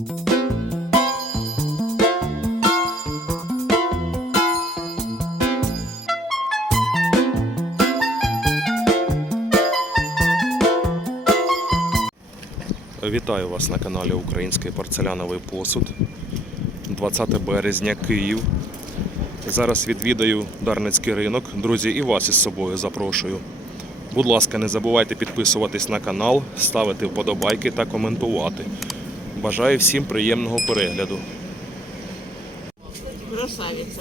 Вітаю вас на каналі Український порцеляновий посуд. 20 березня, Київ. Зараз відвідаю Дарницький ринок. Друзі, і вас із собою запрошую. Будь ласка, не забувайте підписуватись на канал, ставити вподобайки та коментувати. Бажаю всім приємного перегляду.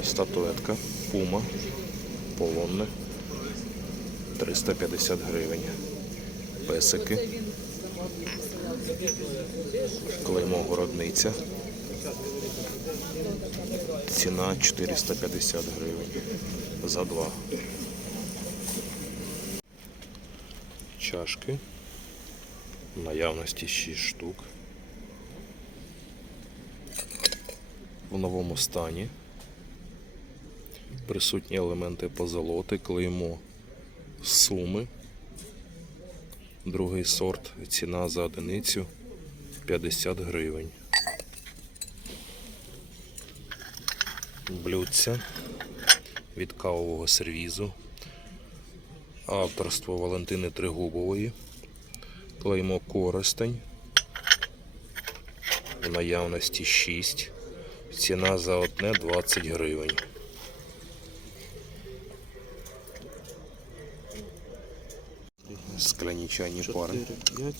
Статуетка Пума полонне 350 гривень. Песики. Клеймо городниця. Ціна 450 гривень за два. Чашки. Наявності 6 штук. В новому стані. Присутні елементи позолоти, клеймо суми. Другий сорт, ціна за одиницю 50 гривень. Блюдця від кавового сервізу. Авторство Валентини Тригубової. Клеймо Коростень. В наявності 6. Ціна за одне 20 гривень. Скляні чайні пари. 5.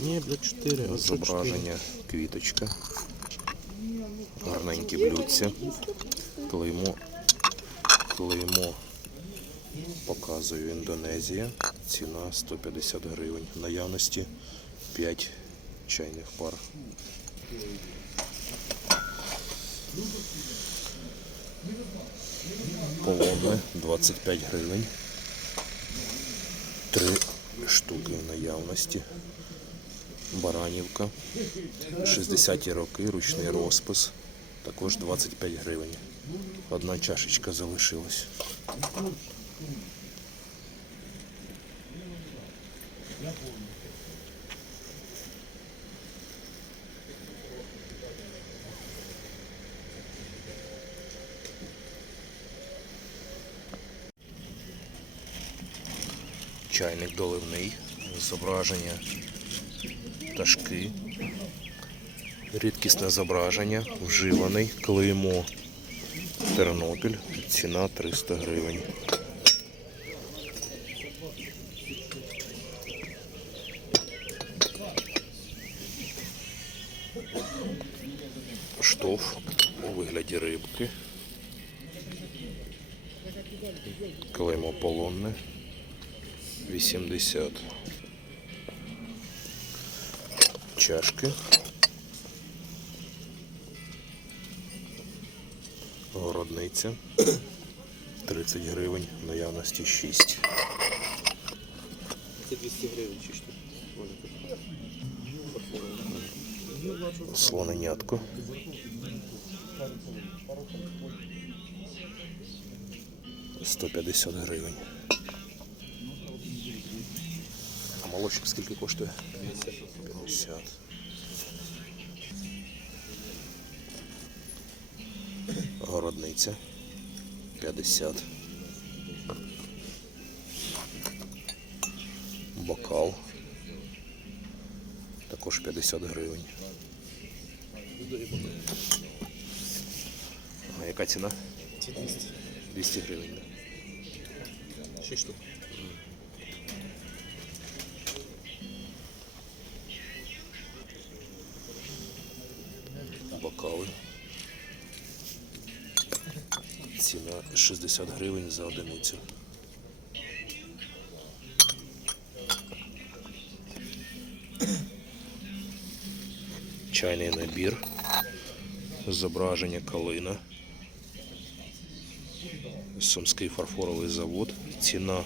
Ні, блядь, 4. А що Зображення квіточка. Гарненькі блюдця. Клеймо. Клеймо. Показую Індонезія. Ціна 150 гривень. Наявності 5 чайних пар. Полонне 25 гривень. Три штуки в наявності. Баранівка. 60-ті роки, ручний розпис. Також 25 гривень. Одна чашечка залишилась. Чайник доливний. Зображення пташки. Рідкісне зображення, вживаний, клеймо Тернопіль, ціна 300 гривень. Штоф у вигляді рибки. Клеймо полонне 80. Чашки. Городниця 30 гривень, наявності 6. Це 200 гривень чи що? Слоненятко. Сто п'ятдесят гривень. А молочник скільки коштує? 50. Городниця 50. Бокал. Також 50 гривень. А яка ціна? Це 200. 200 гривень. да? 6 штук. 60 гривень за одиницю. Чайний набір. Зображення калина. Сумський фарфоровий завод. Ціна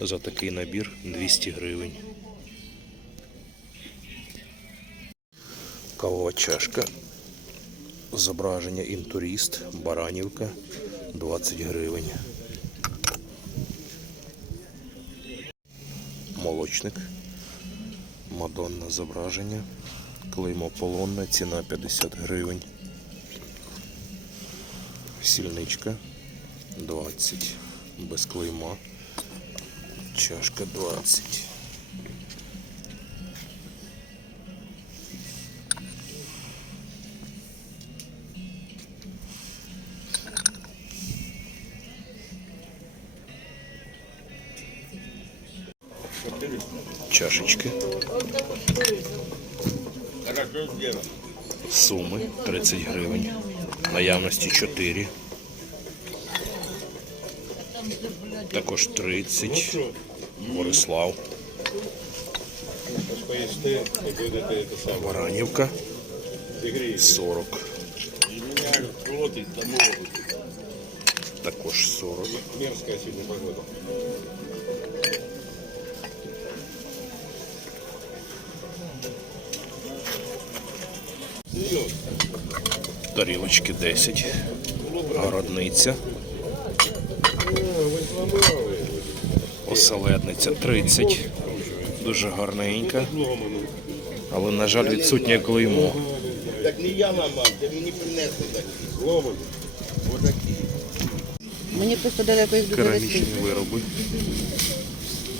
за такий набір 200 гривень. Кавова чашка. Зображення інтурист, Баранівка 20 гривень. Молочник. Мадонна зображення. Клеймо полонне, ціна 50 гривень. Сільничка 20. Без клейма. Чашка 20. Чашечки. Суми 30 гривень. Наявності 4. Також 30. Борислав. Баранівка 40. І мене крутить, тому Також 40. мерзкая сьогодні погода. Тарілочки 10. Городниця. Оселедниця 30. Дуже гарненька. Але, на жаль, відсутнє клеймо. Так не я ламав, це мені принесли так. Ломик. Мені просто далеко їх дуже. Керамічні вироби.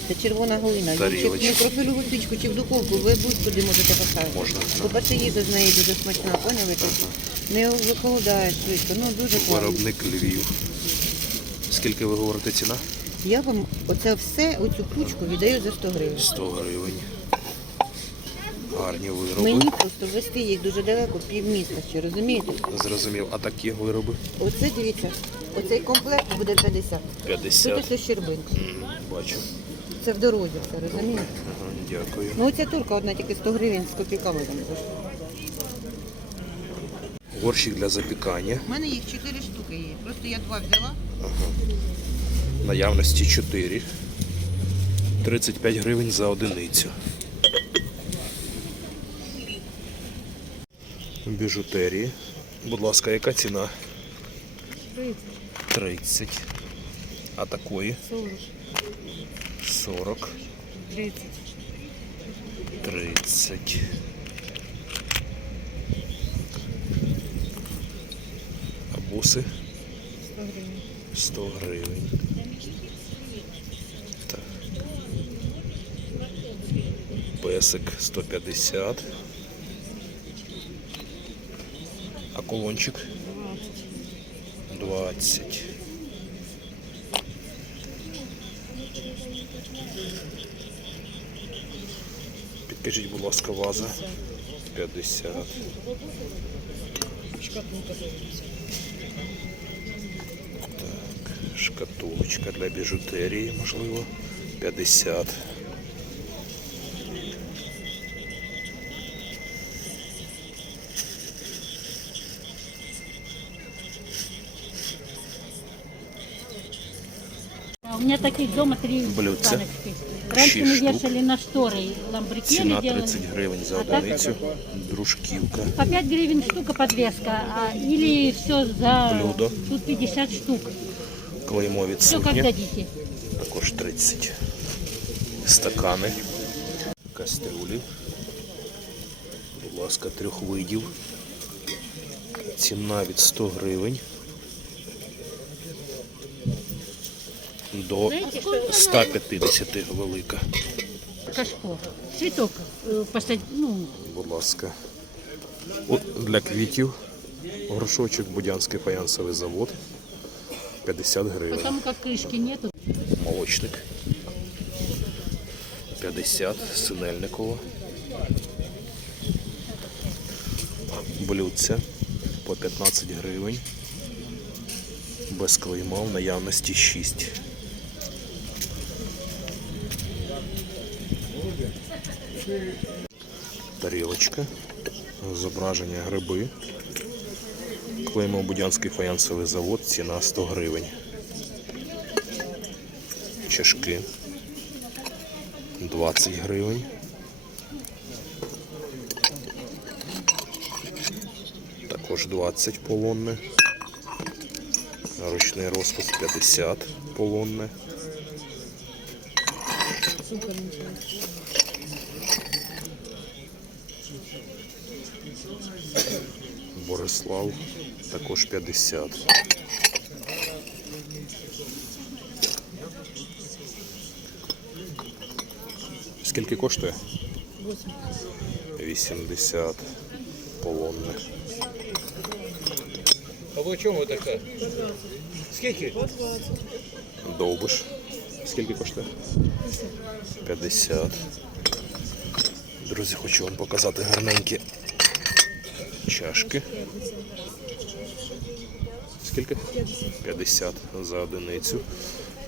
Це червона глина. Чи Тарілочки. в мікрохвильову пічку, чи в духовку, ви будь-куди можете поставити. Можна, да. По-перше, їжа з неї дуже смачна, поняли? Не вихолодає швидко, ну дуже класно. Виробник Львів. Скільки ви говорите ціна? Я вам оце все, оцю кучку віддаю за 100 гривень. 100 гривень. Гарні вироби. Мені просто вести їх дуже далеко, півміста ще, розумієте? Зрозумів. А такі вироби? Оце дивіться, оцей комплект буде 50. 50. Тут ось щербинка. М, Бачу. Це в дорозі все, розумієте? Ага, дякую. Ну оця турка одна тільки 100 гривень з копійками там коштує. Горщик для запікання. У мене їх 4 штуки є. Просто я два взяла. Наявності 4. 35 гривень за одиницю. Біжутерії. Будь ласка, яка ціна? 30. 30. А такої? 40. 40. 30. 30. А буси? 100 гривень. Так. Песик 150. А колончик? 20. Підкажіть, будь ласка, ваза. 50. Так, шкатулочка для біжутерії, можливо. 50. У меня таких дома три Блюдце. баночки. Раньше Шесть мы штук. вешали на шторы, ламбрикены Ціна делали. 30 гривень за А так одиницю. Дружківка. По 5 гривен штука подвеска, а, или все за... Блюдо. Тут 50 штук. Клеймо Все как відсутнє. дадите. Також 30. Стакани. Кастрюлі. Будь ласка, трьох видів. Ціна від 100 гривень. До 150 велика. Кашпо. Цветок э, посадить, ну, Будь ласка. От для квітів горшочок Будянський фаянсовий завод 50 гривень. потому как крышки нету. Молочник 50 Синельникова. Блюдця по 15 гривень. Без клейма в наявності 6. Тарілочка. Зображення гриби. Клеймо Будянський фаянсовий завод. Ціна 100 гривень. Чашки 20 гривень. Також 20 полонне. Ручний розпис 50 полонне. Борислав також 50. Скільки коштує? 80 полонне. А по чому така? Скільки? Довбиш. Скільки коштує? 50. Друзі, хочу вам показати гарненькі чашки. Скільки? 50 за одиницю.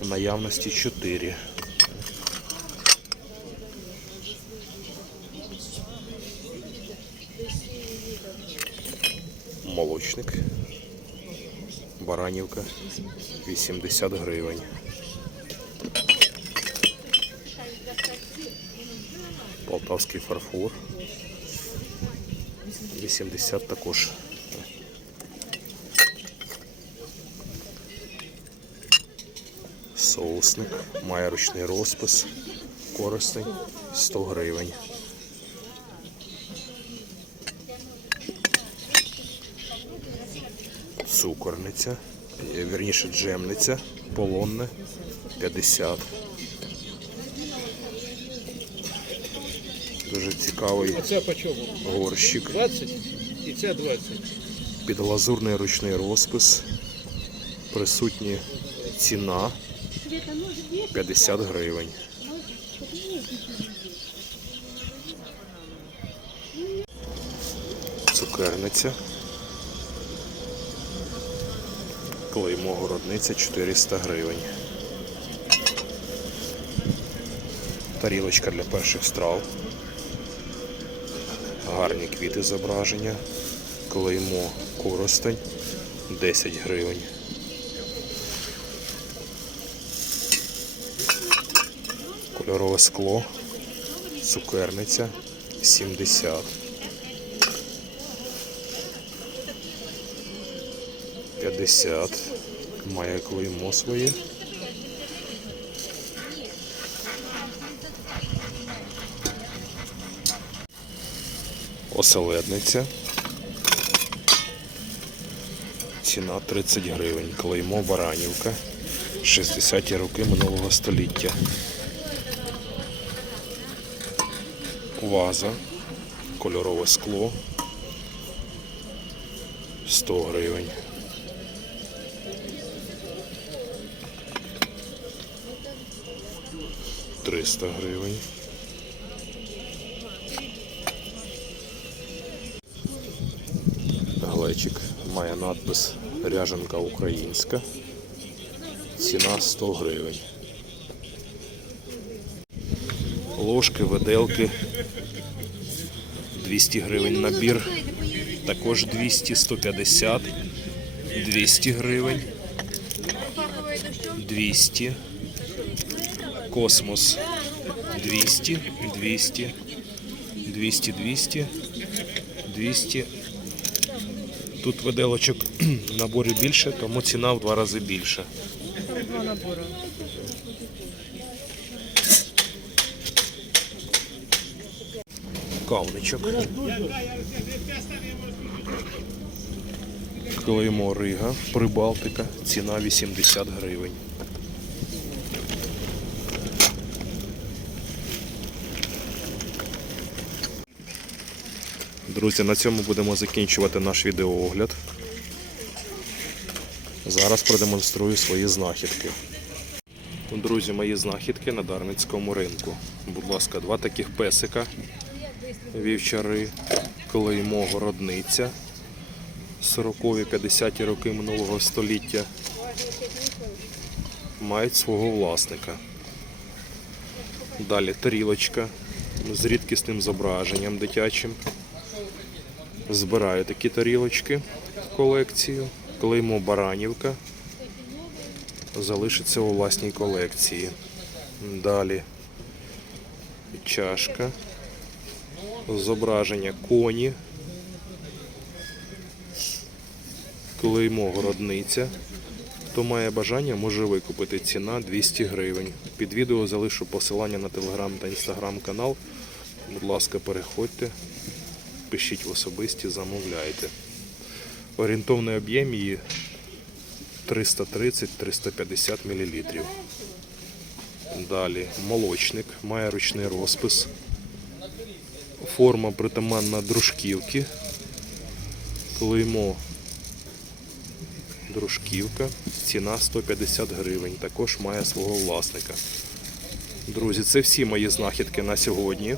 В наявності 4. Молочник. Баранівка 80 гривень. Полтавський фарфор. 80 також. Соусник. Має ручний розпис. Корисний 100 гривень. Цукорниця, е, вірніше джемниця, полонне 50. Дуже цікавий А по чому? горщик. 20 і ця 20. Підглазурний ручний розпис. Присутні ціна 50 гривень. Цукерниця. Клеймо городниця 400 гривень. Тарілочка для перших страв. Гарні квіти зображення. Клеймо коростень 10 гривень. Кольорове скло. Цукерниця 70. П'ятдесят. Має клеймо своє. Оселедниця. Ціна 30 гривень. Клеймо Баранівка. 60-ті роки минулого століття. Ваза. Кольорове скло. 100 гривень. Триста гривень. Глечик має надпис Ряженка українська. Ціна 100 гривень. Ложки, виделки. 200 гривень набір. Також 200, 150, 200 гривень. 200. Космос 200, 200, 200, 200, 200. Тут виделочок в наборі більше, тому ціна в два рази більша. Два набори. Кавничок. Клеймо Рига, Прибалтика, ціна 80 гривень. Друзі, на цьому будемо закінчувати наш відеоогляд. Зараз продемонструю свої знахідки. Друзі, мої знахідки на Дарницькому ринку. Будь ласка, два таких песика. Вівчари, клеймо городниця. 40-50 роки минулого століття. Мають свого власника. Далі тарілочка з рідкісним зображенням дитячим. Збираю такі тарілочки в колекцію. Клеймо Баранівка. Залишиться у власній колекції. Далі чашка. Зображення коні. Клеймо городниця. Хто має бажання, може викупити. Ціна 200 гривень. Під відео залишу посилання на телеграм та інстаграм канал. Будь ласка, переходьте. Пишіть в особисті, замовляйте. Орієнтовний об'єм її 330-350 мл. Далі молочник, має ручний розпис. Форма притаманна дружківки. Клеймо дружківка. Ціна 150 гривень. Також має свого власника. Друзі, це всі мої знахідки на сьогодні.